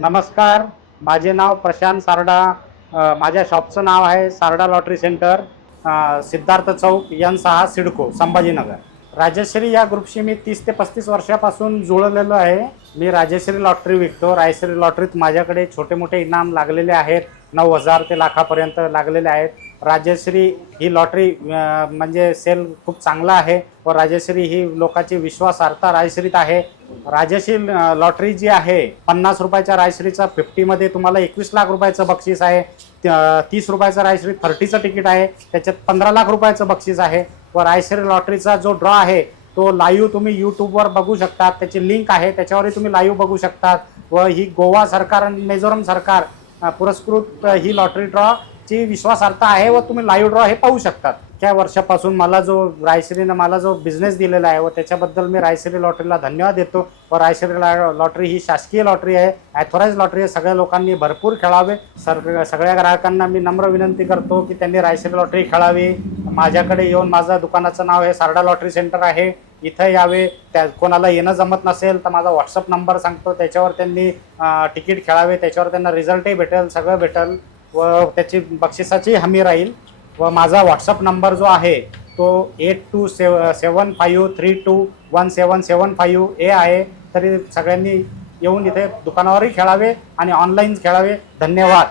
नमस्कार, माझे नाव प्रशांत सारडा. माझ्या शॉपचं नाव आहे सारडा लॉटरी सेंटर, सिद्धार्थ चौक, N6, सिडको, संभाजीनगर. राजश्री या ग्रुपशी मी 30 ते 35 वर्षापासून जुळलेलो आहे. मी राजश्री लॉटरी विकतो. राजश्री लॉटरीत माझ्याकडे छोटे मोठे इनाम लागलेले आहेत. 9,000 ते लाखापर्यंत लागलेले आहेत. राजश्री ही लॉटरी म्हणजे सेल खूप चांगला आहे व राजश्री ही लोकांची विश्वासार्हता राजश्रीत आहे. राजश्री लॉटरी जी आहे 50 रुपयाच्या राजश्रीचा 50मध्ये तुम्हाला 21 लाख रुपयाचं बक्षीस आहे. 30 रुपयाचं राजश्री 30चं तिकीट आहे, त्याच्यात 15 लाख रुपयाचं बक्षीस आहे. व राजश्री लॉटरीचा जो ड्रॉ आहे तो लाईव्ह तुम्ही यूट्यूबवर बघू शकता. त्याची लिंक आहे, त्याच्यावरही तुम्ही लाईव्ह बघू शकता. व ही गोवा सरकार आणि मिझोरम सरकार पुरस्कृत ही लॉटरी ड्रॉ ची विश्वासार्हता आहे व तुम्ही लाईव्ह ड्रॉ हे पाहू शकतात. त्या वर्षापासून मला जो राजश्रीनं मला जो बिझनेस दिलेला आहे व त्याच्याबद्दल मी राजश्री लॉटरीला धन्यवाद देतो. व राजश्री लॉटरी ही शासकीय लॉटरी आहे, ॲथॉराइज लॉटरी आहे. सगळ्या लोकांनी भरपूर खेळावे. सगळ्या ग्राहकांना मी नम्र विनंती करतो की त्यांनी राजश्री लॉटरी खेळावी. माझ्याकडे येऊन, माझं दुकानाचं नाव आहे सारडा लॉटरी सेंटर आहे, इथं यावे. त्या कोणाला येणं जमत नसेल तर माझा व्हॉट्सअप नंबर सांगतो, त्याच्यावर त्यांनी तिकीट खेळावे. त्याच्यावर त्यांना रिझल्टही भेटेल, सगळं भेटेल व त्याची बक्षिसाची हमी राहील. व माझा व्हॉट्सअप नंबर जो आहे तो 8275321775 हे आहे. तरी सगळ्यांनी येऊन इथे दुकानावरही खेळावे आणि ऑनलाईन खेळावे. धन्यवाद.